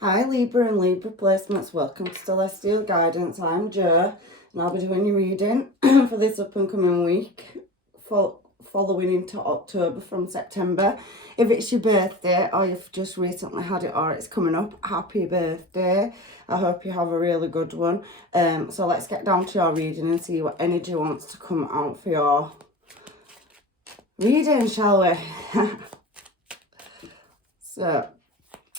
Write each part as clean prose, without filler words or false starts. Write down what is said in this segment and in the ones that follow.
Hi Libra and Libra placements, welcome to Celestial Guidance. I'm Jo and I'll be doing your reading for this up and coming week, following into October from September. If it's your birthday or you've just recently had it or it's coming up, happy birthday. I hope you have a really good one. So let's get down to your reading and see what energy wants to come out for your reading, shall we? So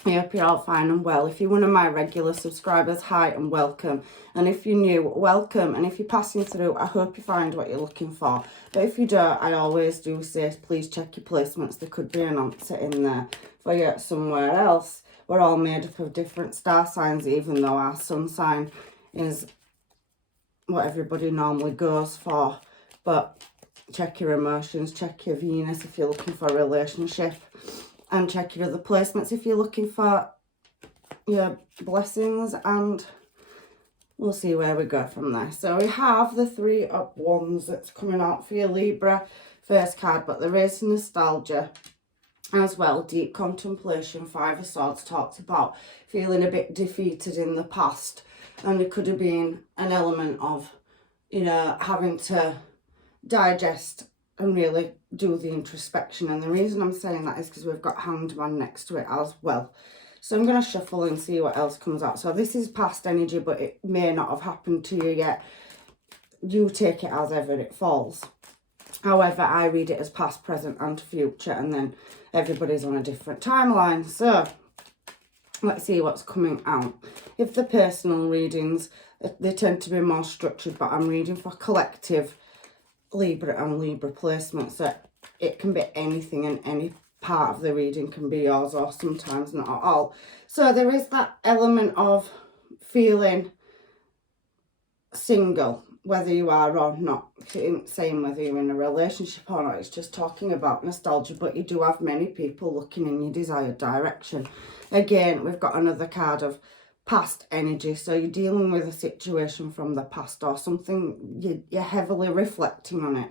I hope you're all fine and well. If you're one of my regular subscribers, hi and welcome. And if you're new, welcome. And if you're passing through, I hope you find what you're looking for. But if you don't, I always do say, please check your placements. There could be an answer in there for you somewhere else. We're all made up of different star signs, even though our sun sign is what everybody normally goes for. But check your emotions, check your Venus if you're looking for a relationship. And check your other placements if you're looking for your blessings, and we'll see where we go from there. So we have the Three of Wands that's coming out for your Libra first card, but there is nostalgia as well, deep contemplation. Five of Swords talks about feeling a bit defeated in the past, and it could have been an element of, having to digest and really do the introspection. And the reason I'm saying that is because we've got Hangman next to it as well. So I'm going to shuffle and see what else comes out. So this is past energy, but it may not have happened to you yet. You take it as ever it falls. However, I read it as past, present and future, and then everybody's on a different timeline. So let's see what's coming out. If the personal readings, they tend to be more structured, but I'm reading for collective Libra and Libra placement, so it can be anything, and any part of the reading can be yours, or sometimes not at all. So there is that element of feeling single, whether you are or not. It ain't saying whether you're in a relationship or not, it's just talking about nostalgia, but you do have many people looking in your desired direction. Again, we've got another card of past energy, so you're dealing with a situation from the past or something, you're heavily reflecting on it.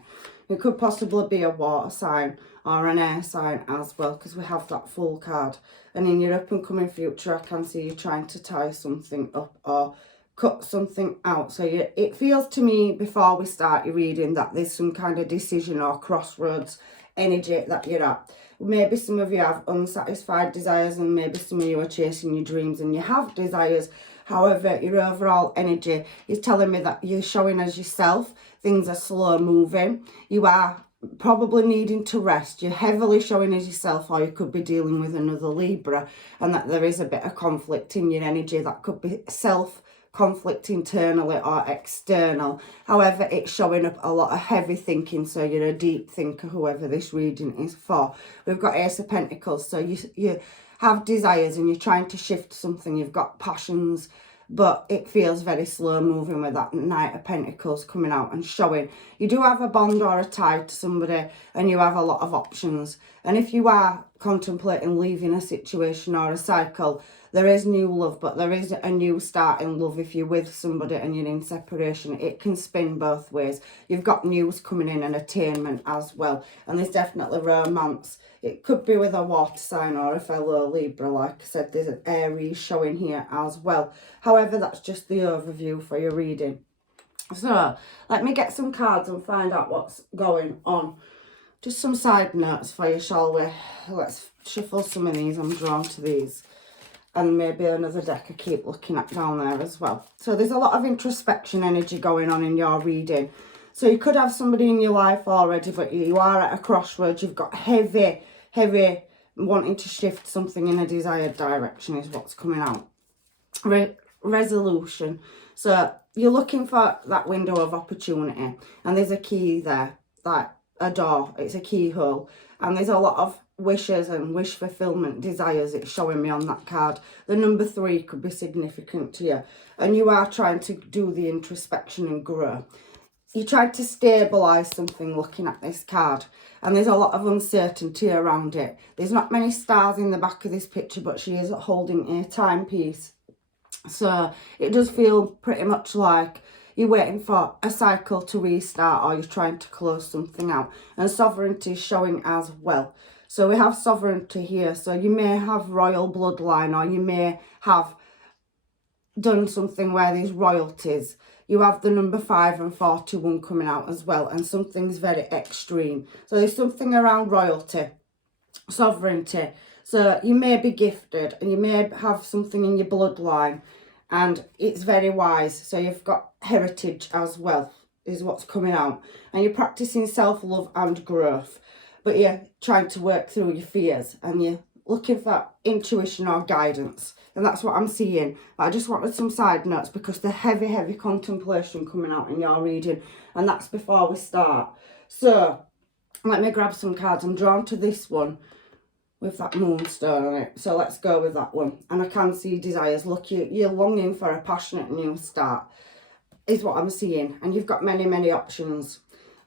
It could possibly be a water sign or an air sign as well, because we have that Fool card. And in your up and coming future, I can see you trying to tie something up or cut something out. So it feels to me, before we start your reading, that there's some kind of decision or crossroads energy that you're at. Maybe some of you have unsatisfied desires, and maybe some of you are chasing your dreams and you have desires. However, your overall energy is telling me that you're showing as yourself. Things are slow moving. You are probably needing to rest. You're heavily showing as yourself, or you could be dealing with another Libra, and that there is a bit of conflict in your energy. That could be conflict internally or external. However, it's showing up a lot of heavy thinking, so you're a deep thinker, whoever this reading is for. We've got Ace of Pentacles, so you have desires and you're trying to shift something. You've got passions, but it feels very slow moving with that Knight of Pentacles coming out and showing. You do have a bond or a tie to somebody, and you have a lot of options. And if you are contemplating leaving a situation or a cycle, there is new love, but there is a new start in love. If you're with somebody and you're in separation, it can spin both ways. You've got news coming in and attainment as well. And there's definitely romance. It could be with a water sign or a fellow Libra. Like I said, there's an Aries showing here as well. However, that's just the overview for your reading. So let me get some cards and find out what's going on. Just some side notes for you, shall we? Let's shuffle some of these. I'm drawn to these. And maybe another deck I keep looking at down there as well. So there's a lot of introspection energy going on in your reading. So you could have somebody in your life already, but you are at a crossroads. You've got heavy wanting to shift something in a desired direction is what's coming out. Resolution. So you're looking for that window of opportunity, and there's a key there, like a door. It's a keyhole, and there's a lot of wishes and wish fulfillment desires. It's showing me on that card. The number 3 could be significant to you, and you are trying to do the introspection and grow. You tried to stabilize something looking at this card, and there's a lot of uncertainty around it. There's not many stars in the back of this picture, but she is holding a timepiece. So it does feel pretty much like you're waiting for a cycle to restart, or you're trying to close something out. And sovereignty is showing as well. So we have sovereignty here. So you may have royal bloodline, or you may have done something where there's royalties. You have the number 5 and 41 coming out as well, and something's very extreme. So there's something around royalty, sovereignty. So you may be gifted, and you may have something in your bloodline, and it's very wise. So you've got heritage as well, is what's coming out. And you're practicing self-love and growth, but you're trying to work through your fears, and you're looking for intuition or guidance. And that's what I'm seeing. But I just wanted some side notes because the heavy contemplation coming out in your reading. And that's before we start. So let me grab some cards. I'm drawn to this one with that moonstone on it. So let's go with that one. And I can see desires. Look, you're longing for a passionate new start is what I'm seeing. And you've got many options.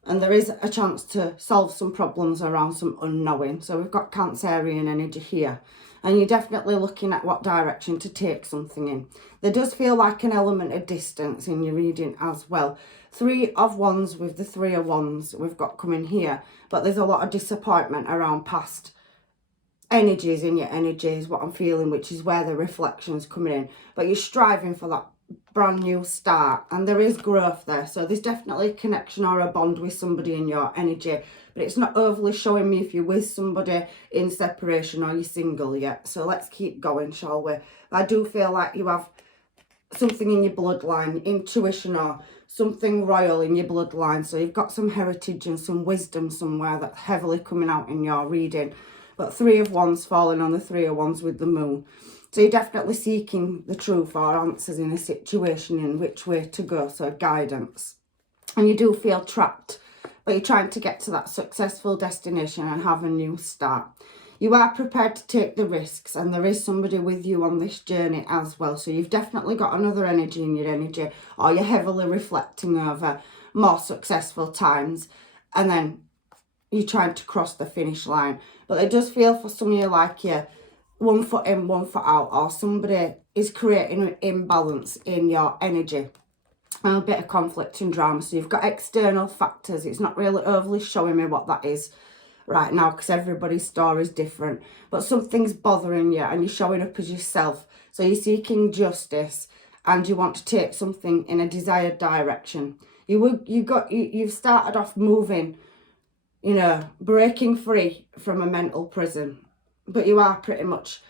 And there is a chance to solve some problems around some unknowing. So we've got Cancerian energy here. And you're definitely looking at what direction to take something in. There does feel like an element of distance in your reading as well. 3 of Wands with the 3 of Wands we've got coming here. But there's a lot of disappointment around past energies in your energy is what I'm feeling, which is where the reflection's coming in. But you're striving for that brand new start, and there is growth there. So there's definitely a connection or a bond with somebody in your energy, but it's not overly showing me if you're with somebody in separation or you're single yet. So let's keep going, shall we? I do feel like you have something in your bloodline, intuition or something royal in your bloodline. So you've got some heritage and some wisdom somewhere that's heavily coming out in your reading. But 3 of Wands falling on the 3 of Wands with the moon. So you're definitely seeking the truth or answers in a situation in which way to go, so guidance. And you do feel trapped, but you're trying to get to that successful destination and have a new start. You are prepared to take the risks, and there is somebody with you on this journey as well. So you've definitely got another energy in your energy, or you're heavily reflecting over more successful times, and then you're trying to cross the finish line. But it does feel for some of you like you're 1 foot in, 1 foot out, or somebody is creating an imbalance in your energy and a bit of conflict and drama. So you've got external factors. It's not really overly showing me what that is right now because everybody's story is different, but something's bothering you and you're showing up as yourself. So you're seeking justice and you want to take something in a desired direction. You've started off moving, you know, breaking free from a mental prison. But you are pretty much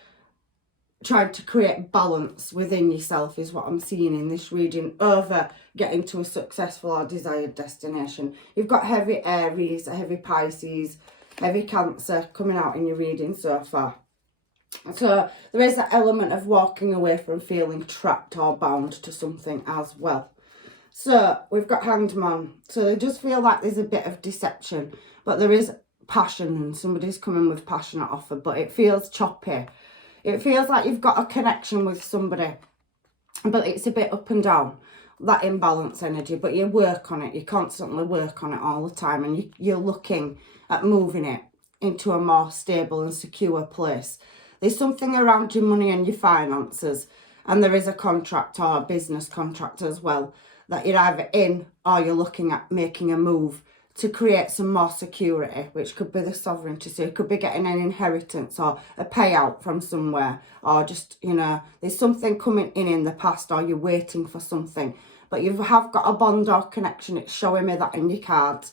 trying to create balance within yourself is what I'm seeing in this reading over getting to a successful or desired destination. You've got heavy Aries, heavy Pisces, heavy Cancer coming out in your reading so far. So there is that element of walking away from feeling trapped or bound to something as well. So we've got Hanged Man. So it does feel like there's a bit of deception, but there is passion and somebody's coming with passionate offer, but it feels choppy. It feels like you've got a connection with somebody, but it's a bit up and down, that imbalance energy. But you work on it, you constantly work on it all the time, and you're looking at moving it into a more stable and secure place. There's something around your money and your finances, and there is a contract or a business contract as well that you're either in or you're looking at making a move to create some more security, which could be the sovereignty. So you could be getting an inheritance or a payout from somewhere, or just, you know, there's something coming in the past, or you're waiting for something. But you have got a bond or connection. It's showing me that in your cards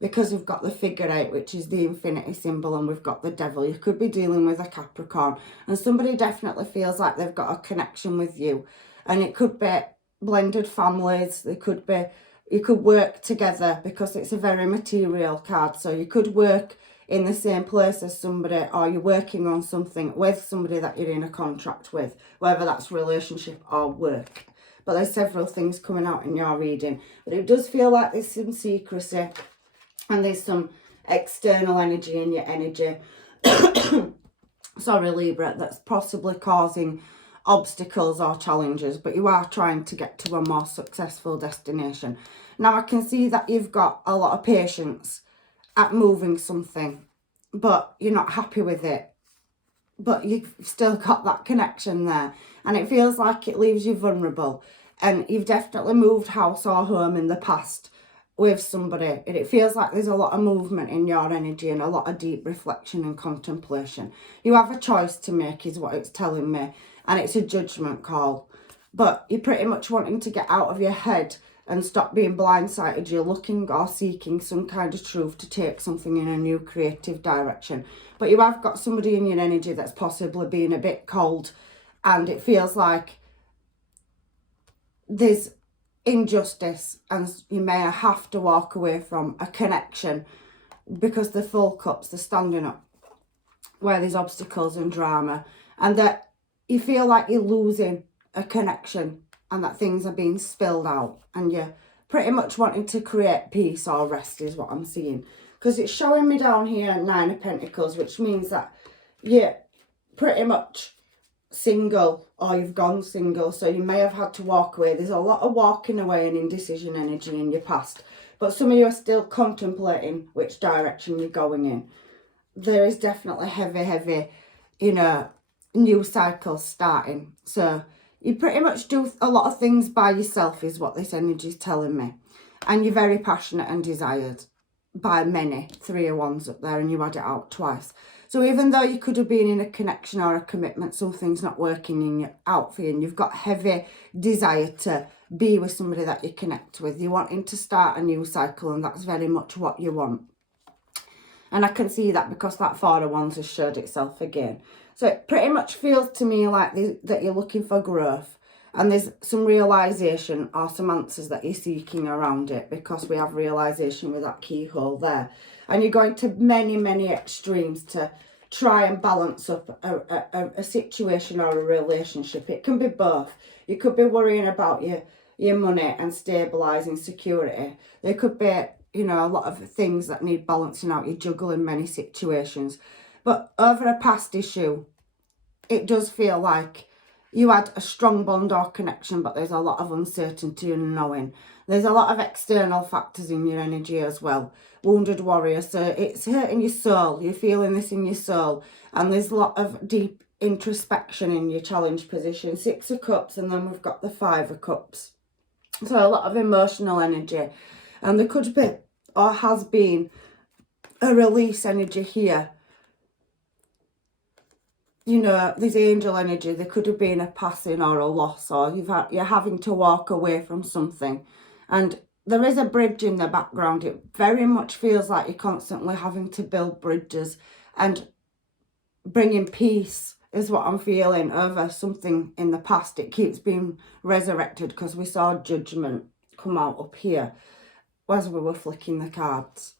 because we've got the figure 8, which is the infinity symbol, and we've got the devil. You could be dealing with a Capricorn, and somebody definitely feels like they've got a connection with you. And it could be blended families. They could be, you could work together because it's a very material card. So you could work in the same place as somebody, or you're working on something with somebody that you're in a contract with, whether that's relationship or work. But there's several things coming out in your reading. But it does feel like there's some secrecy and there's some external energy in your energy. Sorry, Libra, that's possibly causing obstacles or challenges, but you are trying to get to a more successful destination. Now I can see that you've got a lot of patience at moving something, but you're not happy with it, but you've still got that connection there, and it feels like it leaves you vulnerable. And you've definitely moved house or home in the past with somebody, and it feels like there's a lot of movement in your energy and a lot of deep reflection and contemplation. You have a choice to make is what it's telling me, and it's a judgment call. But you're pretty much wanting to get out of your head and stop being blindsided. You're looking or seeking some kind of truth to take something in a new creative direction. But you have got somebody in your energy that's possibly being a bit cold, and it feels like there's injustice and you may have to walk away from a connection because the full cups, they're standing up where there's obstacles and drama, and that you feel like you're losing a connection and that things are being spilled out, and you're pretty much wanting to create peace or rest is what I'm seeing, because it's showing me down here 9 of Pentacles, which means that you're pretty much single or you've gone single, so you may have had to walk away. There's a lot of walking away and indecision energy in your past, but some of you are still contemplating which direction you're going in. There is definitely heavy, you know, new cycles starting. So you pretty much do a lot of things by yourself is what this energy is telling me, and you're very passionate and desired by many. 3 of Wands up there, and you had it out twice. So even though you could have been in a connection or a commitment, something's not working out for you, and you've got heavy desire to be with somebody that you connect with. You're wanting to start a new cycle, and that's very much what you want. And I can see that because that 4 of Wands has showed itself again. So it pretty much feels to me like that you're looking for growth, and there's some realisation or some answers that you're seeking around it, because we have realisation with that keyhole there. And you're going to many extremes to try and balance up a situation or a relationship. It can be both. You could be worrying about your money and stabilising security. There could be, you know, a lot of things that need balancing out. You juggle in many situations. But over a past issue, it does feel like you had a strong bond or connection, but there's a lot of uncertainty and unknowing. There's a lot of external factors in your energy as well. Wounded warrior, so it's hurting your soul. You're feeling this in your soul. And there's a lot of deep introspection in your challenge position. 6 of Cups, and then we've got the 5 of Cups. So a lot of emotional energy. And there could be, or has been, a release energy here. You know, there's angel energy. There could have been a passing or a loss, or you're having to walk away from something. And there is a bridge in the background. It very much feels like you're constantly having to build bridges and bringing peace is what I'm feeling over something in the past. It keeps being resurrected because we saw judgment come out up here as we were flicking the cards.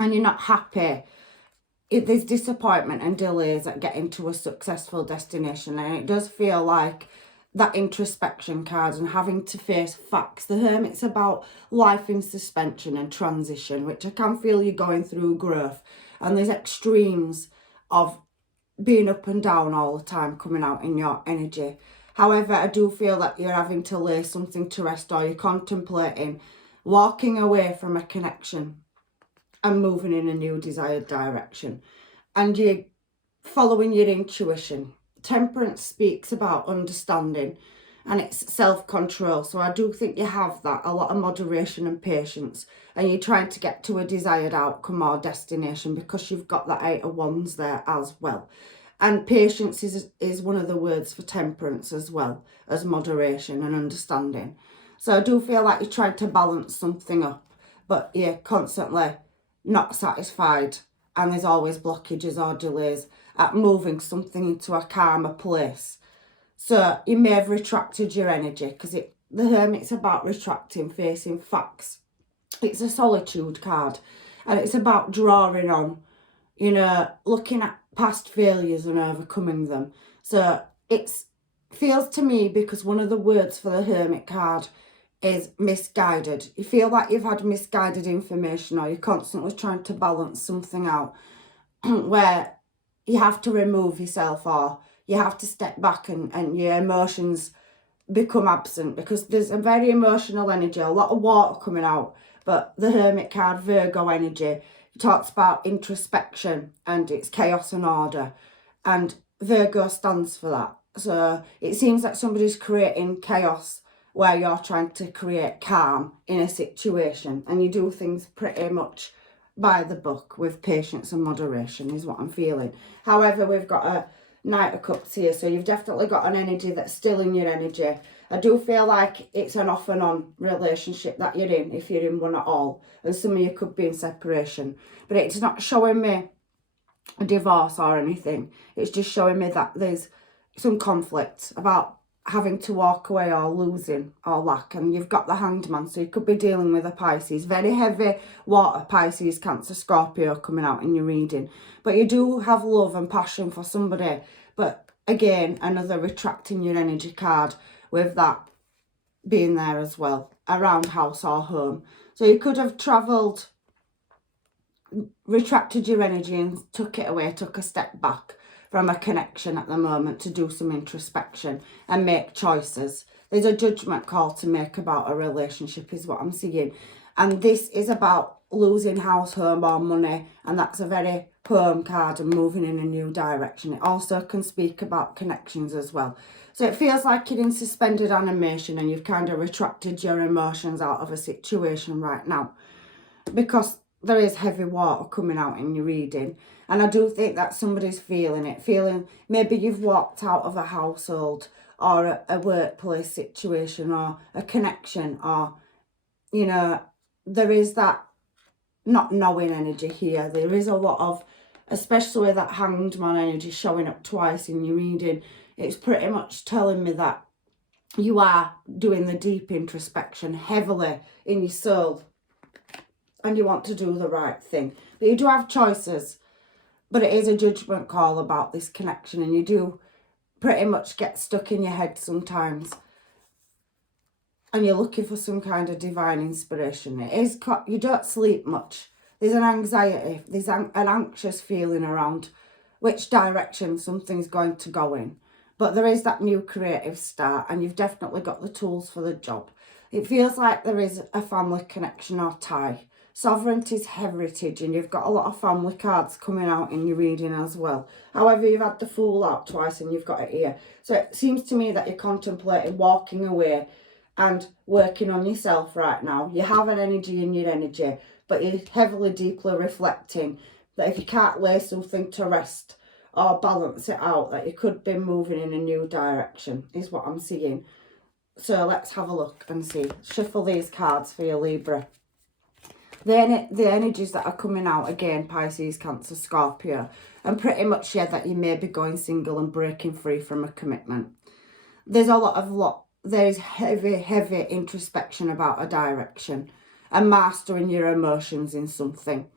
And you're not happy. There's disappointment and delays at getting to a successful destination, and it does feel like that introspection card and having to face facts. The Hermit's about life in suspension and transition, which I can feel you're going through growth, and there's extremes of being up and down all the time coming out in your energy. However, I do feel that you're having to lay something to rest, or you're contemplating walking away from a connection and moving in a new desired direction, and you're following your intuition. Temperance speaks about understanding, and it's self-control, so I do think you have that, a lot of moderation and patience, and you're trying to get to a desired outcome or destination because you've got that 8 of Wands there as well. And patience is one of the words for temperance as well as moderation and understanding. So I do feel like you're trying to balance something up, but you're constantly not satisfied, and there's always blockages or delays at moving something into a calmer place. So you may have retracted your energy, because the Hermit's about retracting, facing facts. It's a solitude card, and it's about drawing on, you know, looking at past failures and overcoming them. So it feels to me, because one of the words for the Hermit card is misguided. You feel like you've had misguided information, or you're constantly trying to balance something out where you have to remove yourself, or you have to step back and your emotions become absent, because there's a very emotional energy, a lot of water coming out. But the Hermit card, Virgo energy, talks about introspection, and it's chaos and order, and Virgo stands for that. So it seems like somebody's creating chaos where you're trying to create calm in a situation, and you do things pretty much by the book with patience and moderation is what I'm feeling. However, we've got a Knight of Cups here, so you've definitely got an energy that's still in your energy. I do feel like it's an off and on relationship that you're in, if you're in one at all, and some of you could be in separation, but it's not showing me a divorce or anything. It's just showing me that there's some conflict about having to walk away or losing or lack. And you've got the Hanged Man, so you could be dealing with a Pisces, very heavy water, Pisces, Cancer, Scorpio coming out in your reading. But you do have love and passion for somebody. But again, another retracting your energy card with that being there as well, around house or home. So you could have travelled, retracted your energy and took it away, took a step back from a connection at the moment to do some introspection and make choices. There's a judgment call to make about a relationship is what I'm seeing. And this is about losing house, home or money. And that's a very poem card and moving in a new direction. It also can speak about connections as well. So it feels like you're in suspended animation and you've kind of retracted your emotions out of a situation right now, because there is heavy water coming out in your reading. And I do think that somebody's feeling it, feeling maybe you've walked out of a household or a workplace situation or a connection, or, you know, there is that not knowing energy here. There is a lot of, especially with that Hanged Man energy showing up twice in your reading, it's pretty much telling me that you are doing the deep introspection heavily in your soul and you want to do the right thing. But you do have choices, but it is a judgment call about this connection, and you do pretty much get stuck in your head sometimes and you're looking for some kind of divine inspiration. It is, you don't sleep much. There's an anxiety, there's an anxious feeling around which direction something's going to go in. But there is that new creative start, and you've definitely got the tools for the job. It feels like there is a family connection or tie. Sovereignty is heritage, and you've got a lot of family cards coming out in your reading as well. However, you've had the Fool out twice and you've got it here. So it seems to me that you're contemplating walking away and working on yourself right now. You have an energy in your energy, but you're heavily, deeply reflecting that if you can't lay something to rest or balance it out, that you could be moving in a new direction, is what I'm seeing. So let's have a look and see. Shuffle these cards for you, Libra. The energies that are coming out, again, Pisces, Cancer, Scorpio, and pretty much, yeah, that you may be going single and breaking free from a commitment. There's there's heavy introspection about a direction and mastering your emotions in something.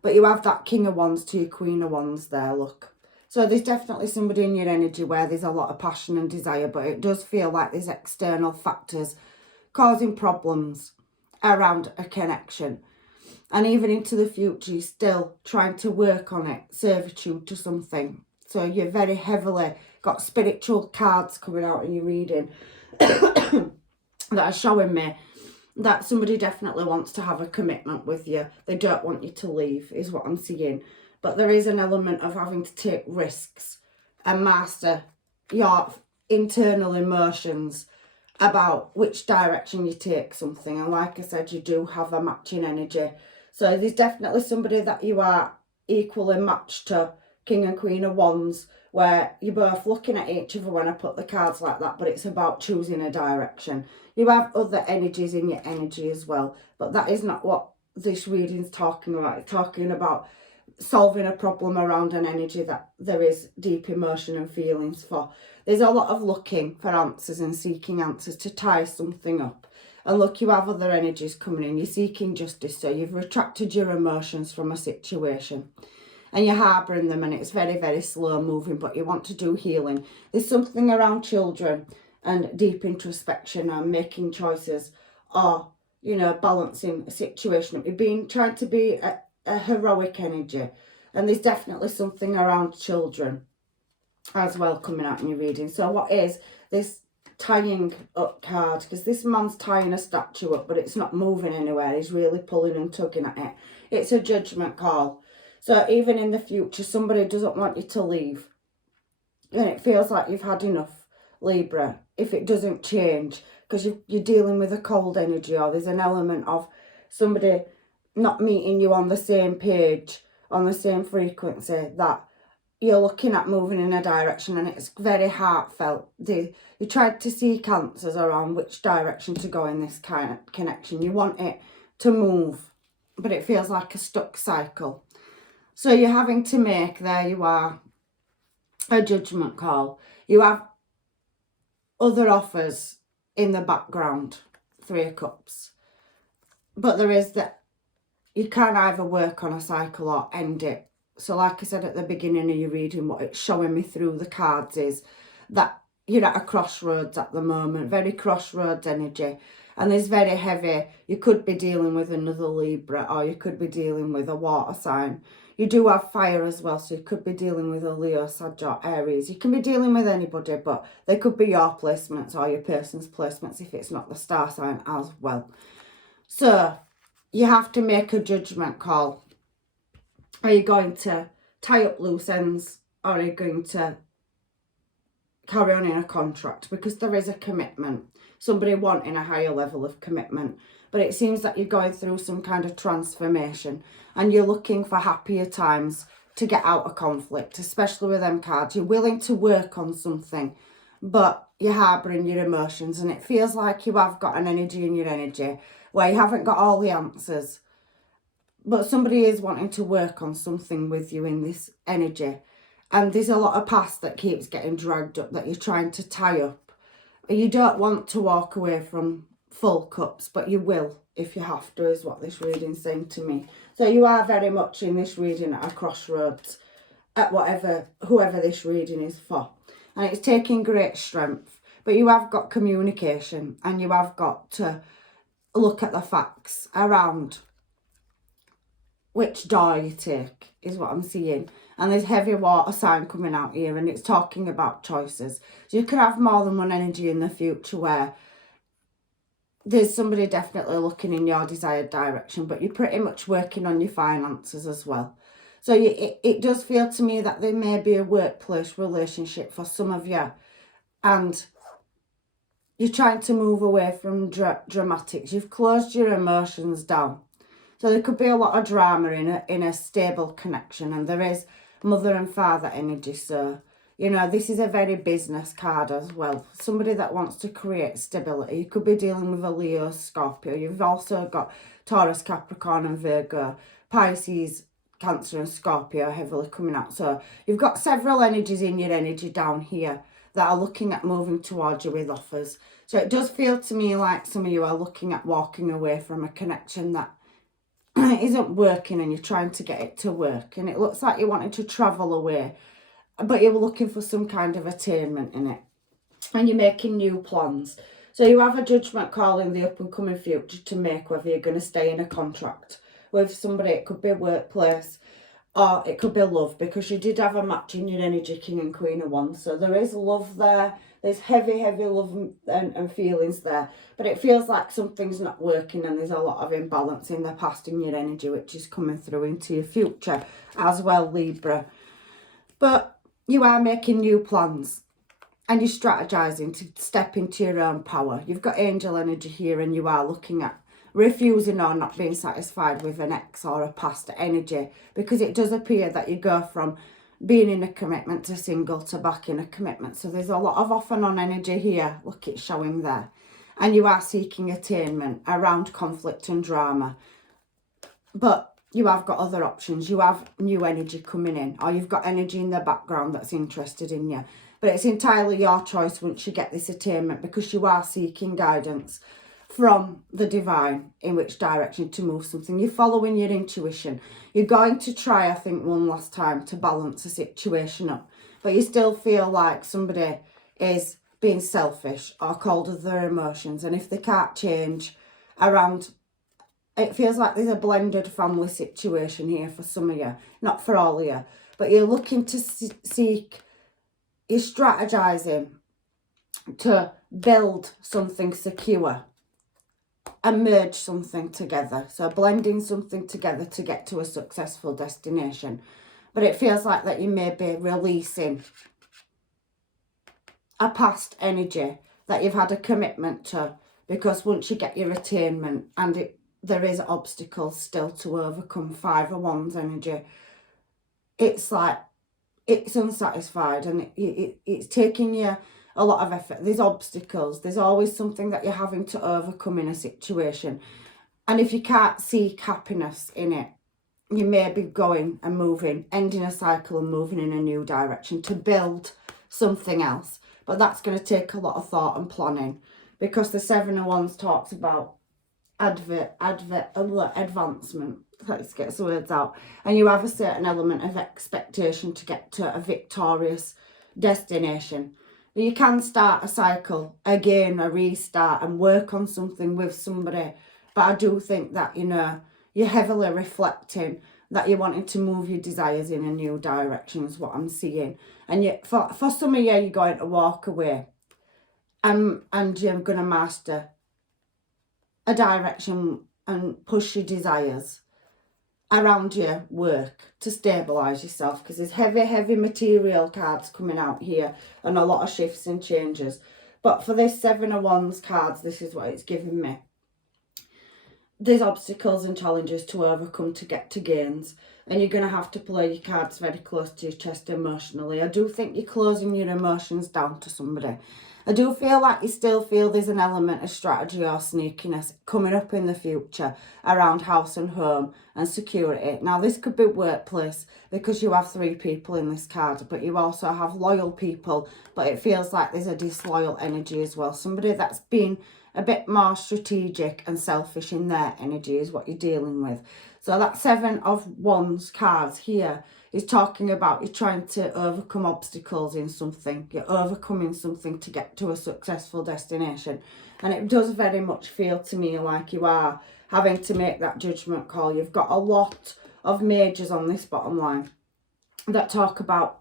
But you have that King of Wands to your Queen of Wands there, look. So there's definitely somebody in your energy where there's a lot of passion and desire, but it does feel like there's external factors causing problems around a connection. And even into the future, you're still trying to work on it, servitude to something. So you're very heavily got spiritual cards coming out in your reading that are showing me that somebody definitely wants to have a commitment with you. They don't want you to leave, is what I'm seeing. But there is an element of having to take risks and master your internal emotions about which direction you take something. And like I said, you do have a matching energy. So there's definitely somebody that you are equally matched to, King and Queen of Wands, where you're both looking at each other when I put the cards like that, but it's about choosing a direction. You have other energies in your energy as well, but that is not what this reading's talking about. It's talking about solving a problem around an energy that there is deep emotion and feelings for. There's a lot of looking for answers and seeking answers to tie something up. And look, you have other energies coming in. You're seeking justice, so you've retracted your emotions from a situation. And you're harbouring them, and it's very, very slow moving, but you want to do healing. There's something around children and deep introspection and making choices, or, you know, balancing a situation. You've trying to be a heroic energy, and there's definitely something around children as well coming out in your reading. So what is this tying up card? Because this man's tying a statue up, but it's not moving anywhere. He's really pulling and tugging at it. It's a judgment call. So even in the future, somebody doesn't want you to leave, and it feels like you've had enough Libra, if it doesn't change, because you're dealing with a cold energy, or there's an element of somebody not meeting you on the same page, on the same frequency, that you're looking at moving in a direction, and it's very heartfelt. You tried to seek answers around which direction to go in this kind of connection. You want it to move, but it feels like a stuck cycle. So you're having to make, there you are, a judgment call. You have other offers in the background, 3 of Cups. But there is that you can either work on a cycle or end it. So like I said at the beginning of your reading, what it's showing me through the cards is that you're at a crossroads at the moment, very crossroads energy. And there's very heavy, you could be dealing with another Libra, or you could be dealing with a water sign. You do have fire as well, so you could be dealing with a Leo, Sag, or Aries. You can be dealing with anybody, but they could be your placements or your person's placements if it's not the star sign as well. So you have to make a judgment call. Are you going to tie up loose ends, or are you going to carry on in a contract? Because there is a commitment, somebody wanting a higher level of commitment. But it seems that you're going through some kind of transformation, and you're looking for happier times to get out of conflict, especially with them cards. You're willing to work on something, but you're harbouring your emotions, and it feels like you have got an energy in your energy where you haven't got all the answers. But somebody is wanting to work on something with you in this energy. And there's a lot of past that keeps getting dragged up that you're trying to tie up. You don't want to walk away from full cups, but you will if you have to, is what this reading's saying to me. So you are very much in this reading at a crossroads, at whoever this reading is for. And it's taking great strength. But you have got communication, and you have got to look at the facts around which door you take, is what I'm seeing. And there's heavy water sign coming out here, and it's talking about choices. So you could have more than one energy in the future where there's somebody definitely looking in your desired direction, but you're pretty much working on your finances as well. So it does feel to me that there may be a workplace relationship for some of you, and you're trying to move away from dramatics. You've closed your emotions down. So there could be a lot of drama in a stable connection, and there is mother and father energy. So, you know, this is a very business card as well. Somebody that wants to create stability. You could be dealing with a Leo, Scorpio. You've also got Taurus, Capricorn and Virgo, Pisces, Cancer and Scorpio heavily coming out. So you've got several energies in your energy down here that are looking at moving towards you with offers. So it does feel to me like some of you are looking at walking away from a connection that isn't working, and you're trying to get it to work. And it looks like you're wanting to travel away, but you're looking for some kind of attainment in it. And you're making new plans. So you have a judgment call in the up and coming future to make whether you're going to stay in a contract with somebody. It could be a workplace, or it could be love, because you did have a match in your energy, King and Queen of Wands. So there is love there. There's heavy love and feelings there. But it feels like something's not working, and there's a lot of imbalance in the past in your energy, which is coming through into your future as well, Libra. But you are making new plans, and you're strategizing to step into your own power. You've got angel energy here, and you are looking at refusing or not being satisfied with an ex or a past energy, because it does appear that you go from being in a commitment to single to back in a commitment. So there's a lot of off and on energy here. Look, it's showing there. And you are seeking attainment around conflict and drama. But you have got other options. You have new energy coming in, or you've got energy in the background that's interested in you. But it's entirely your choice once you get this attainment, because you are seeking guidance from the divine in which direction to move something. You're following your intuition. You're going to try, I think, one last time to balance the situation up, but you still feel like somebody is being selfish or cold with their emotions. And if they can't change around, it feels like there's a blended family situation here for some of you, not for all of you, but you're looking to seek, you're strategizing to build something secure and merge something together. So blending something together to get to a successful destination. But it feels like that you may be releasing a past energy that you've had a commitment to, because once you get your attainment and there is obstacles still to overcome, 5 of Wands energy, it's like it's unsatisfied and it's taking you a lot of effort. There's obstacles. There's always something that you're having to overcome in a situation. And if you can't seek happiness in it, you may be going and moving, ending a cycle and moving in a new direction to build something else. But that's going to take a lot of thought and planning, because the 7 of Wands talks about advancement. Let's get the words out. And you have a certain element of expectation to get to a victorious destination. You can start a cycle again, a restart, and work on something with somebody. But I do think that, you know, you're heavily reflecting that you're wanting to move your desires in a new direction is what I'm seeing. And for some of you, you're going to walk away and you're going to master a direction and push your desires around your work to stabilise yourself, because there's heavy material cards coming out here and a lot of shifts and changes. But for this 7 of Wands cards, this is what it's giving me. There's obstacles and challenges to overcome to get to gains, and you're going to have to play your cards very close to your chest emotionally. I do think you're closing your emotions down to somebody. I do feel like you still feel there's an element of strategy or sneakiness coming up in the future around house and home and security. Now, this could be workplace because you have 3 people in this card, but you also have loyal people, but it feels like there's a disloyal energy as well. Somebody that's been a bit more strategic and selfish in their energy is what you're dealing with. So that 7 of Wands cards here is talking about you trying to overcome obstacles in something. You're overcoming something to get to a successful destination. And it does very much feel to me like you are having to make that judgment call. You've got a lot of majors on this bottom line that talk about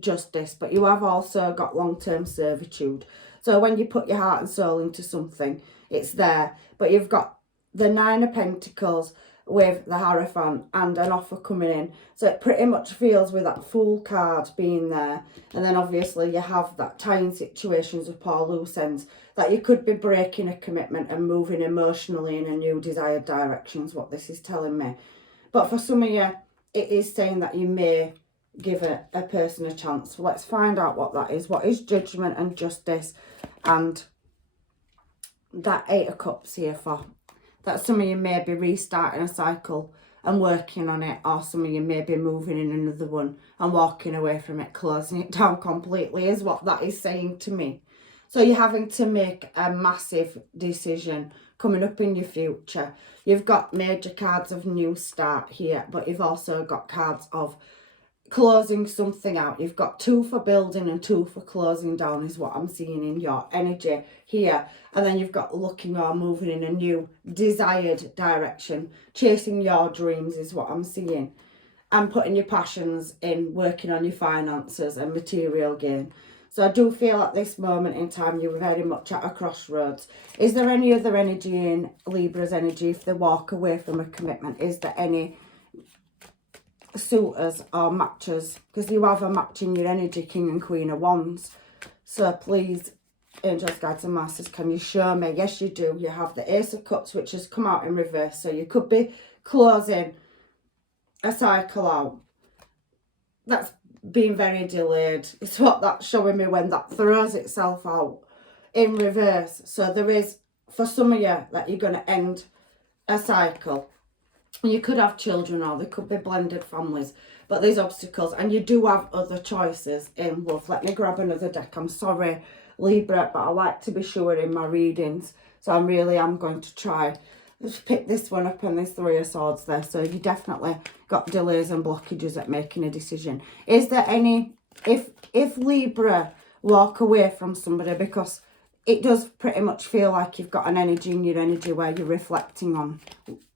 justice, but you have also got long-term servitude. So when you put your heart and soul into something, it's there. But you've got the 9 of Pentacles with the Hierophant and an offer coming in. So it pretty much feels with that Fool card being there. And then obviously you have that tying situations with Paul loose ends, that you could be breaking a commitment and moving emotionally in a new desired direction is what this is telling me. But for some of you, it is saying that you may give a person a chance. So let's find out what that is. What is judgment and justice? And that 8 of Cups here for? That some of you may be restarting a cycle and working on it, or some of you may be moving in another one and walking away from it, closing it down completely is what that is saying to me. So you're having to make a massive decision coming up in your future. You've got major cards of new start here, but you've also got cards of closing something out. You've got 2 for building and 2 for closing down is what I'm seeing in your energy here. And then you've got looking or moving in a new desired direction. Chasing your dreams is what I'm seeing. And putting your passions in, working on your finances and material gain. So I do feel at this moment in time you're very much at a crossroads. Is there any other energy in Libra's energy if they walk away from a commitment? Is there any suitors or matches? Because you have a match in your energy, King and Queen of Wands. So please, angels, guides and masters, can you show me? Yes, you do. You have the Ace of Cups, which has come out in reverse. So you could be closing a cycle out that's been very delayed. It's what that's showing me when that throws itself out in reverse. So there is, for some of you, that you're going to end a cycle. You could have children, or they could be blended families, but there's obstacles, and you do have other choices in love. Let me grab another deck. I'm sorry, Libra, but I like to be sure in my readings, so I really am going to try. Let's pick this one up, and there's 3 of Swords there, so you definitely got delays and blockages at making a decision. Is there any, if Libra walk away from somebody, because it does pretty much feel like you've got an energy in your energy where you're reflecting on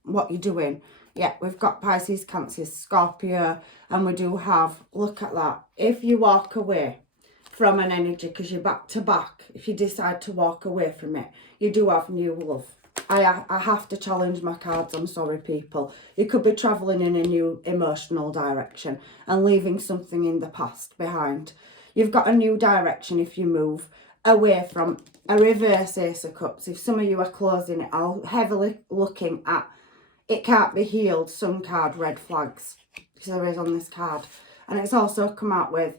what you're doing. Yeah, we've got Pisces, Cancer, Scorpio, and we do have, look at that. If you walk away from an energy because you're back to back, if you decide to walk away from it, you do have new love. I have to challenge my cards, I'm sorry people. You could be travelling in a new emotional direction and leaving something in the past behind. You've got a new direction if you move away from a reverse Ace of Cups. If some of you are closing it, I'll heavily looking at it can't be healed, some card red flags, because there is on this card. And it's also come out with,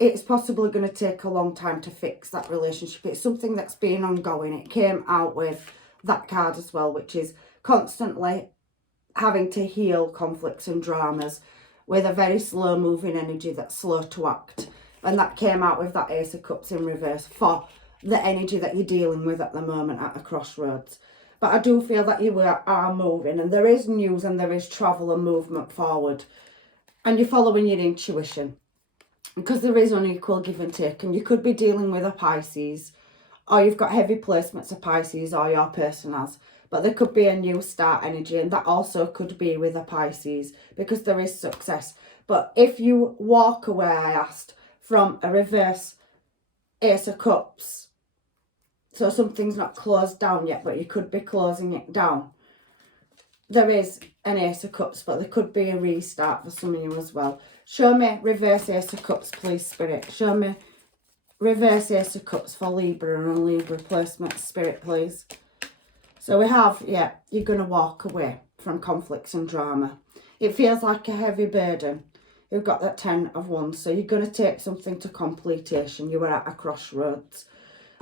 it's possibly going to take a long time to fix that relationship. It's something that's been ongoing. It came out with that card as well, which is constantly having to heal conflicts and dramas with a very slow moving energy that's slow to act. And that came out with that Ace of Cups in reverse for the energy that you're dealing with at the moment at a crossroads. But I do feel that you are moving, and there is news and there is travel and movement forward. And you're following your intuition, because there is unequal give and take. And you could be dealing with a Pisces, or you've got heavy placements of Pisces, or your person has. But there could be a new start energy, and that also could be with a Pisces, because there is success. But if you walk away, I asked, from a reverse Ace of Cups, so something's not closed down yet, but you could be closing it down. There is an Ace of Cups, but there could be a restart for some of you as well. Show me reverse Ace of Cups, please, Spirit. Show me reverse Ace of Cups for Libra and Libra placement, Spirit, please. So we have, yeah, you're going to walk away from conflicts and drama. It feels like a heavy burden. You've got that 10 of Wands, so you're going to take something to completion. You are at a crossroads.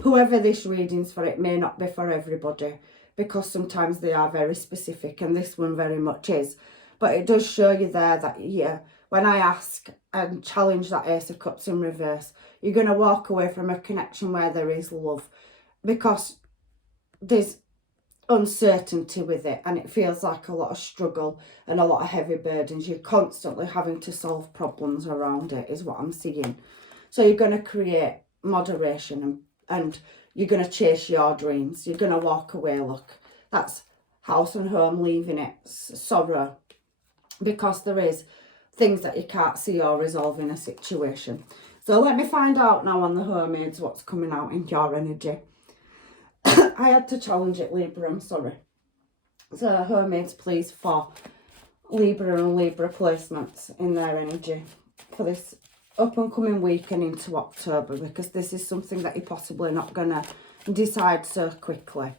Whoever this reading's for, it may not be for everybody, because sometimes they are very specific, and this one very much is. But it does show you there that, yeah, when I ask and challenge that Ace of Cups in reverse, you're going to walk away from a connection where there is love, because there's uncertainty with it, and it feels like a lot of struggle and a lot of heavy burdens. You're constantly having to solve problems around it, is what I'm seeing. So you're going to create moderation, and you're going to chase your dreams. You're going to walk away. Look, that's house and home, leaving it, sorrow, because there is things that you can't see or resolve in a situation. So let me find out now on the Hermaids what's coming out in your energy. I had to challenge it, Libra, I'm sorry. So Hermaids, please, for Libra and Libra placements in their energy for this up and coming week and into October, because this is something that you're possibly not going to decide so quickly.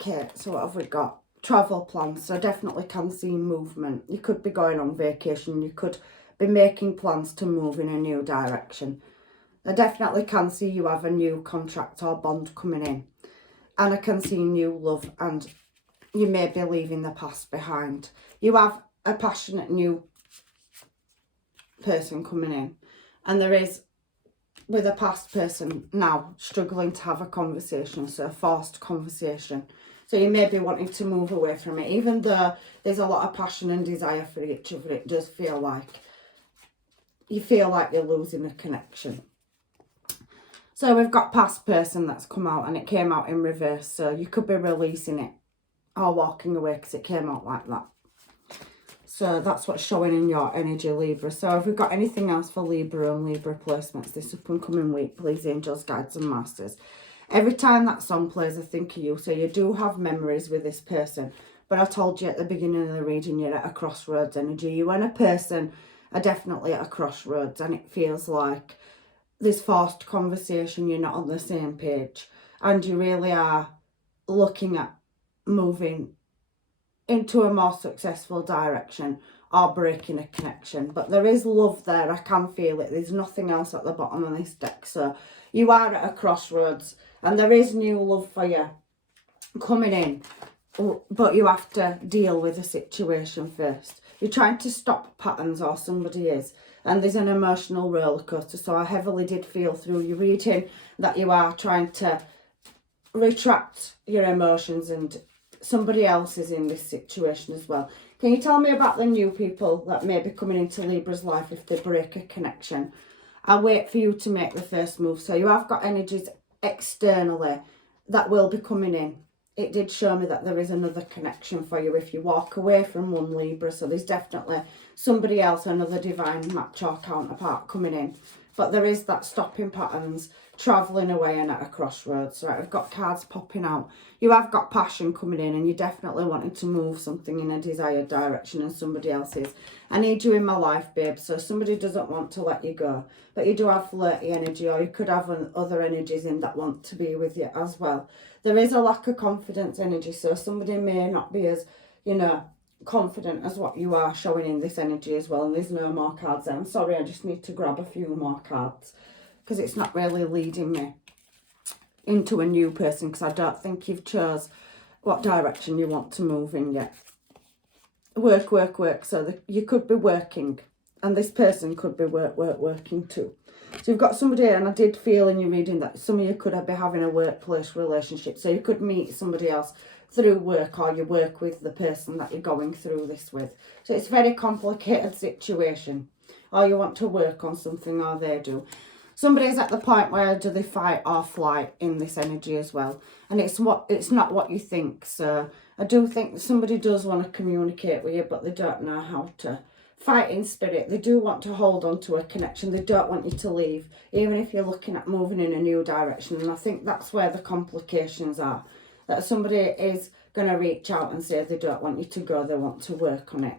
Okay, so what have we got? Travel plans. So definitely can see movement. You could be going on vacation. You could be making plans to move in a new direction. I definitely can see you have a new contract or bond coming in. And I can see new love, and you may be leaving the past behind. You have a passionate new person coming in, and there is, with a past person now, struggling to have a conversation, so a forced conversation. So you may be wanting to move away from it, even though there's a lot of passion and desire for each other. It does feel like you feel like you're losing a connection. So we've got past person that's come out, and it came out in reverse, so you could be releasing it or walking away because it came out like that. So that's what's showing in your energy, Libra. So if we've got anything else for Libra and Libra placements this up and coming week, please, angels, guides and masters. Every time that song plays, I think of you. So you do have memories with this person. But I told you at the beginning of the reading, you're at a crossroads energy. You and a person are definitely at a crossroads, and it feels like this forced conversation, you're not on the same page, and you really are looking at moving into a more successful direction or breaking a connection. But there is love there. I can feel it. There's nothing else at the bottom of this deck. So you are at a crossroads, and there is new love for you coming in, but you have to deal with the situation first. You're trying to stop patterns, or somebody is, and there's an emotional roller coaster. So I heavily did feel through your reading that you are trying to retract your emotions, and somebody else is in this situation as well. Can you tell me about the new people that may be coming into Libra's life if they break a connection? I'll wait for you to make the first move. So you have got energies externally that will be coming in. It did show me that there is another connection for you if you walk away from one, Libra. So there's definitely somebody else, another divine match or counterpart coming in But there is that stopping patterns, travelling away and at a crossroads. Right, I've got cards popping out. You have got passion coming in and you're definitely wanting to move something in a desired direction and somebody else is. I need you in my life, babe. So somebody doesn't want to let you go. But you do have flirty energy, or you could have other energies in that want to be with you as well. There is a lack of confidence energy. So somebody may not be as, you know, confident as what you are showing in this energy as well. And there's no more cards there. I'm sorry, I just need to grab a few more cards because it's not really leading me into a new person, because I don't think you've chose what direction you want to move in yet. Work, work, work. So you could be working, and this person could be working too. So you've got somebody, and I did feel in your reading that some of you could be having a workplace relationship. So you could meet somebody else through work, or you work with the person that you're going through this with. So it's a very complicated situation. Or you want to work on something, or they do. Somebody's at the point where do they fight or flight in this energy as well. And it's not what you think. So I do think somebody does want to communicate with you, but they don't know how to. Fight in spirit. They do want to hold on to a connection. They don't want you to leave, even if you're looking at moving in a new direction. And I think that's where the complications are. That somebody is going to reach out and say they don't want you to go. They want to work on it.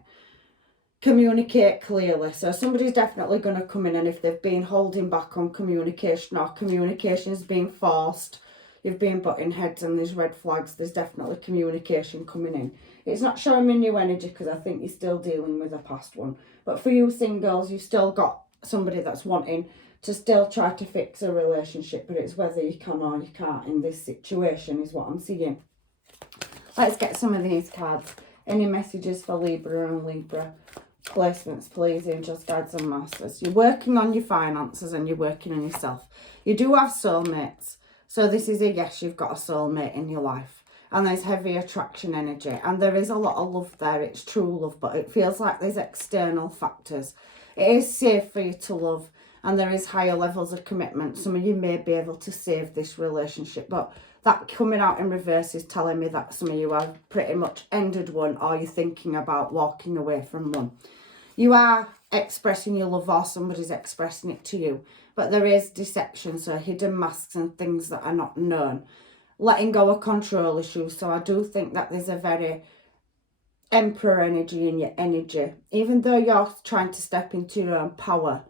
Communicate clearly. So somebody's definitely going to come in, and if they've been holding back on communication, or communication is being forced, you've been butting heads and there's red flags, there's definitely communication coming in. It's not showing me new energy because I think you're still dealing with a past one. But for you singles, you've still got somebody that's wanting to still try to fix a relationship, but it's whether you can or you can't in this situation is what I'm seeing. Let's get some of these cards. Any messages for Libra and Libra placements, please, angels, guides and masters. You're working on your finances and you're working on yourself. You do have soulmates. So this is a yes, you've got a soulmate in your life. And there's heavy attraction energy. And there is a lot of love there. It's true love, but it feels like there's external factors. It is safe for you to love. And there is higher levels of commitment. Some of you may be able to save this relationship. But that coming out in reverse is telling me that some of you have pretty much ended one, or you're thinking about walking away from one. You are expressing your love, or somebody's expressing it to you. But there is deception, so hidden masks and things that are not known. Letting go of control issues. So I do think that there's a very emperor energy in your energy. Even though you're trying to step into your own power,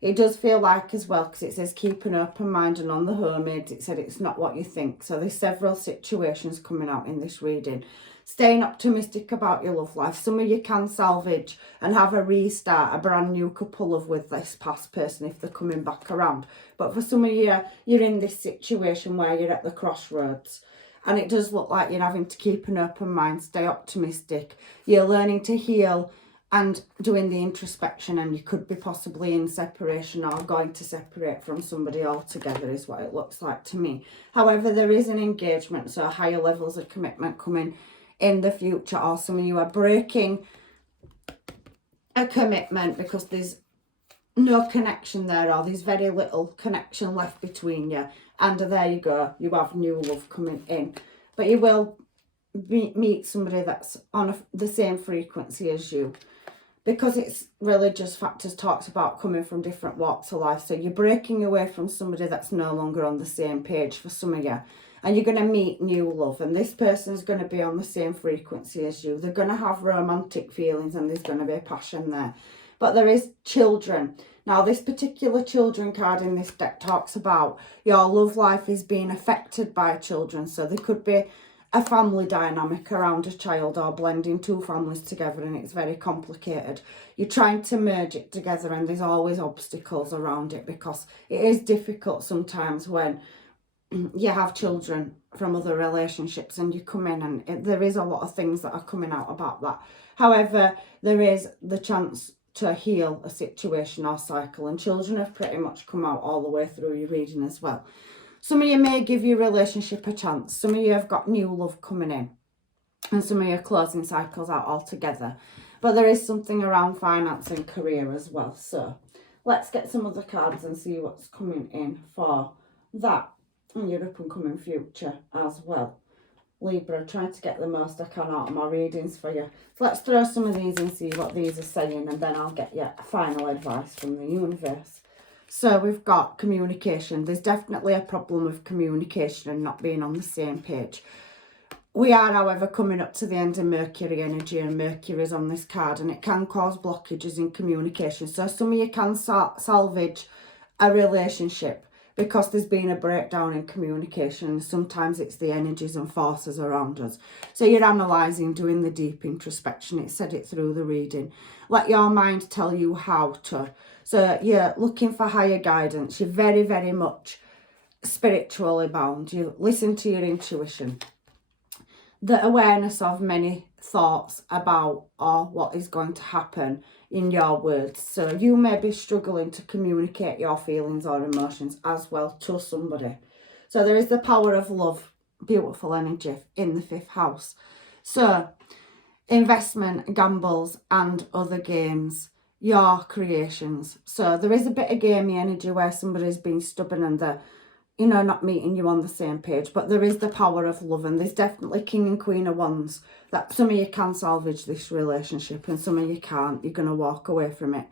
it does feel like as well, because it says keep an open mind, and on the homemade it said it's not what you think. So there's several situations coming out in this reading. Staying optimistic about your love life. Some of you can salvage and have a restart, a brand new couple of with this past person if they're coming back around. But for some of you, you're in this situation where you're at the crossroads. And it does look like you're having to keep an open mind, stay optimistic. You're learning to heal and doing the introspection, and you could be possibly in separation or going to separate from somebody altogether is what it looks like to me. However, there is an engagement, so higher levels of commitment coming in the future, or some of you are breaking a commitment because there's no connection there, or there's very little connection left between you, and there you go, you have new love coming in. But you will meet somebody that's on the same frequency as you, because it's religious factors talks about coming from different walks of life. So you're breaking away from somebody that's no longer on the same page for some of you. And you're going to meet new love. And this person's going to be on the same frequency as you. They're going to have romantic feelings, and there's going to be passion there. But there is children. Now, this particular children card in this deck talks about your love life is being affected by children. So there could be a family dynamic around a child, or blending two families together, and it's very complicated. You're trying to merge it together, and there's always obstacles around it, because it is difficult sometimes when you have children from other relationships and you come in, and there is a lot of things that are coming out about that. However, there is the chance to heal a situation or cycle, and children have pretty much come out all the way through your reading as well. Some of you may give your relationship a chance. Some of you have got new love coming in, and some of you are closing cycles out altogether. But there is something around finance and career as well. So let's get some other cards and see what's coming in for that in your up and coming future as well. Libra, trying to get the most I can out of my readings for you. So let's throw some of these and see what these are saying, and then I'll get you final advice from the universe. So we've got communication. There's definitely a problem with communication and not being on the same page. We are, however, coming up to the end of Mercury energy, and Mercury is on this card, and it can cause blockages in communication. So some of you can salvage a relationship because there's been a breakdown in communication, and sometimes it's the energies and forces around us. So you're analysing, doing the deep introspection. It said it through the reading. Let your mind tell you how to. So you're looking for higher guidance. You're very, very much spiritually bound. You listen to your intuition. The awareness of many thoughts about or what is going to happen in your words. So you may be struggling to communicate your feelings or emotions as well to somebody. So there is the power of love, beautiful energy in the 5th house. So investment, gambles and other games, your creations. So there is a bit of gamey energy where somebody's been stubborn and they're, you know, not meeting you on the same page, but there is the power of love, and there's definitely King and Queen of Wands, that some of you can salvage this relationship and some of you can't. You're going to walk away from it.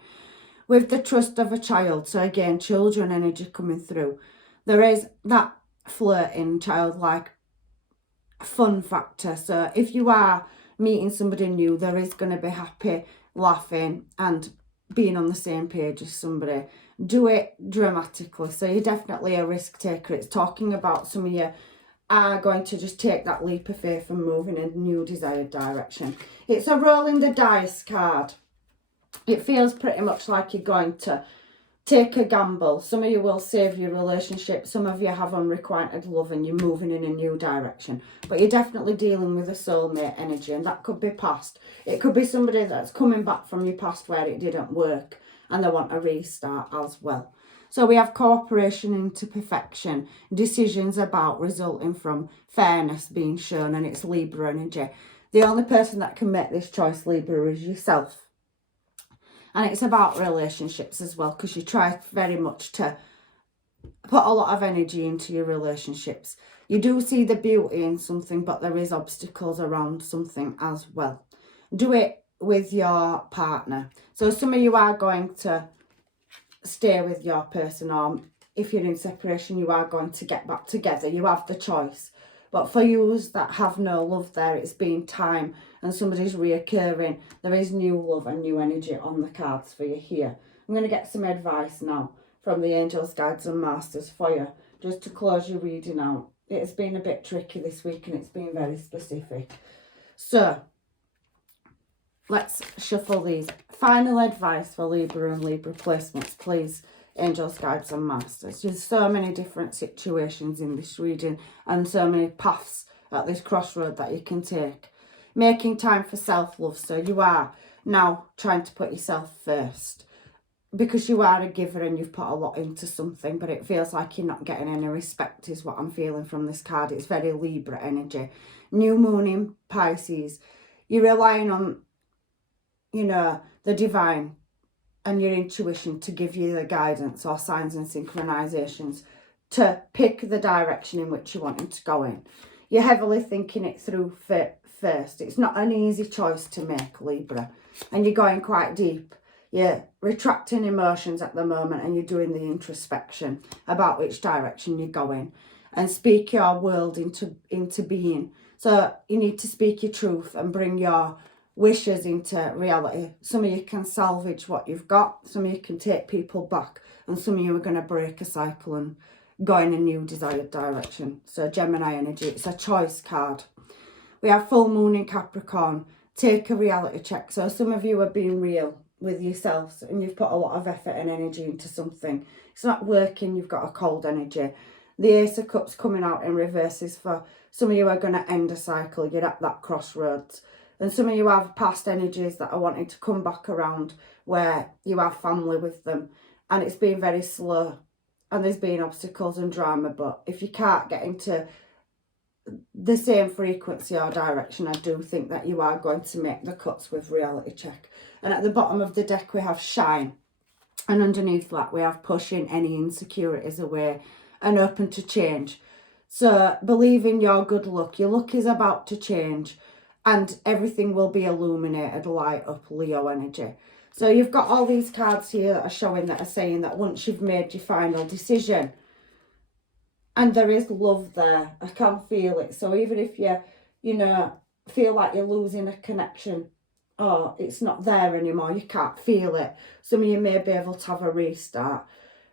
With the trust of a child, so again, children energy coming through. There is that flirting, childlike fun factor. So if you are meeting somebody new, there is going to be happy, laughing and being on the same page as somebody. Do it dramatically. So you're definitely a risk taker. It's talking about some of you are going to just take that leap of faith and move in a new desired direction. It's a rolling the dice card. It feels pretty much like you're going to take a gamble. Some of you will save your relationship. Some of you have unrequited love and you're moving in a new direction. But you're definitely dealing with a soulmate energy, and that could be past. It could be somebody that's coming back from your past where it didn't work and they want a restart as well. So we have cooperation into perfection, decisions about resulting from fairness being shown, and it's Libra energy. The only person that can make this choice, Libra, is yourself. And it's about relationships as well, because you try very much to put a lot of energy into your relationships. You do see the beauty in something, but there is obstacles around something as well. Do it with your partner. So some of you are going to stay with your person, or if you're in separation, you are going to get back together. You have the choice. But for yous that have no love there, it's been time and somebody's reoccurring. There is new love and new energy on the cards for you here. I'm going to get some advice now from the angels, guides and masters for you, just to close your reading out. It has been a bit tricky this week and it's been very specific. So let's shuffle these. Final advice for Libra and Libra placements, please, angels, guides and masters. There's so many different situations in this reading and so many paths at this crossroad that you can take. Making time for self-love. So you are now trying to put yourself first, because you are a giver and you've put a lot into something, but it feels like you're not getting any respect is what I'm feeling from this card. It's very Libra energy. New moon in Pisces. You're relying on, you know, the divine and your intuition to give you the guidance or signs and synchronizations to pick the direction in which you're wanting to go in. You're heavily thinking it through first. It's not an easy choice to make, Libra, and you're going quite deep. You're retracting emotions at the moment and you're doing the introspection about which direction you're going, and speak your world into being. So you need to speak your truth and bring your wishes into reality. Some of you can salvage what you've got, some of you can take people back, and some of you are going to break a cycle and go in a new desired direction. So Gemini energy, it's a choice card. We have full moon in Capricorn. Take a reality check. So some of you are being real with yourselves and you've put a lot of effort and energy into something. It's not working, you've got a cold energy. The Ace of Cups coming out in reverses for some of you are going to end a cycle. You're at that crossroads. And some of you have past energies that are wanting to come back around where you have family with them. And it's been very slow. And there's been obstacles and drama. But if you can't get into the same frequency or direction, I do think that you are going to make the cuts with reality check. And at the bottom of the deck we have shine. And underneath that we have pushing any insecurities away and open to change. So believe in your good luck. Your luck is about to change. And everything will be illuminated, light up, Leo energy. So you've got all these cards here that are showing, that are saying that once you've made your final decision, and there is love there, I can feel it. So even if you know, feel like you're losing a connection, or it's not there anymore, you can't feel it, some of you may be able to have a restart,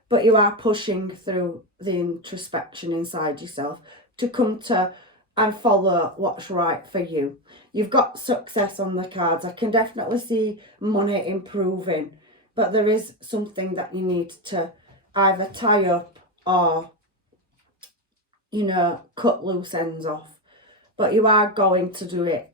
but you are pushing through the introspection inside yourself to come to and follow what's right for you. You've got success on the cards. I can definitely see money improving, but there is something that you need to either tie up or, you know, cut loose ends off. But you are going to do it.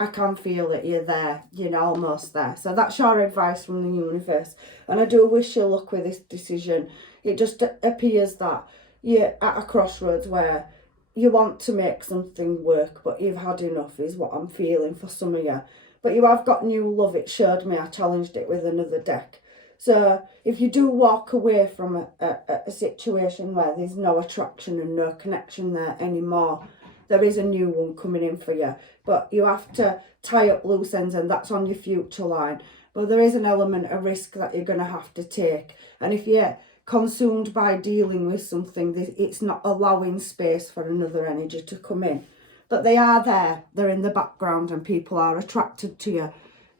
I can feel it. You're there. You're almost there. So that's your advice from the universe. And I do wish you luck with this decision. It just appears that you're at a crossroads where you want to make something work, but you've had enough, is what I'm feeling for some of you. But you have got new love. It showed me. I challenged it with another deck. So if you do walk away from a situation where there's no attraction and no connection there anymore, there is a new one coming in for you. But you have to tie up loose ends, and that's on your future line. But there is an element of risk that you're going to have to take. And if you're consumed by dealing with something, it's not allowing space for another energy to come in. But they are there. They're in the background, and people are attracted to you.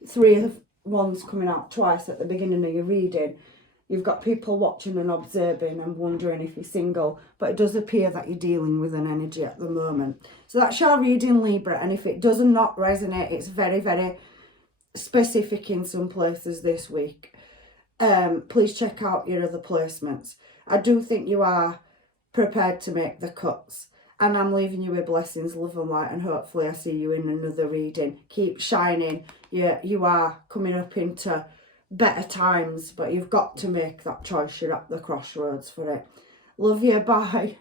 3 of Wands coming out twice at the beginning of your reading. You've got people watching and observing and wondering if you're single, but it does appear that you're dealing with an energy at the moment. So that's your reading, Libra, and if it does not resonate, it's very, very specific in some places this week. Please check out your other placements. I do think you are prepared to make the cuts, and I'm leaving you with blessings, love and light, and hopefully I see you in another reading. Keep shining. You are coming up into better times, but you've got to make that choice. You're at the crossroads for it. Love you. Bye.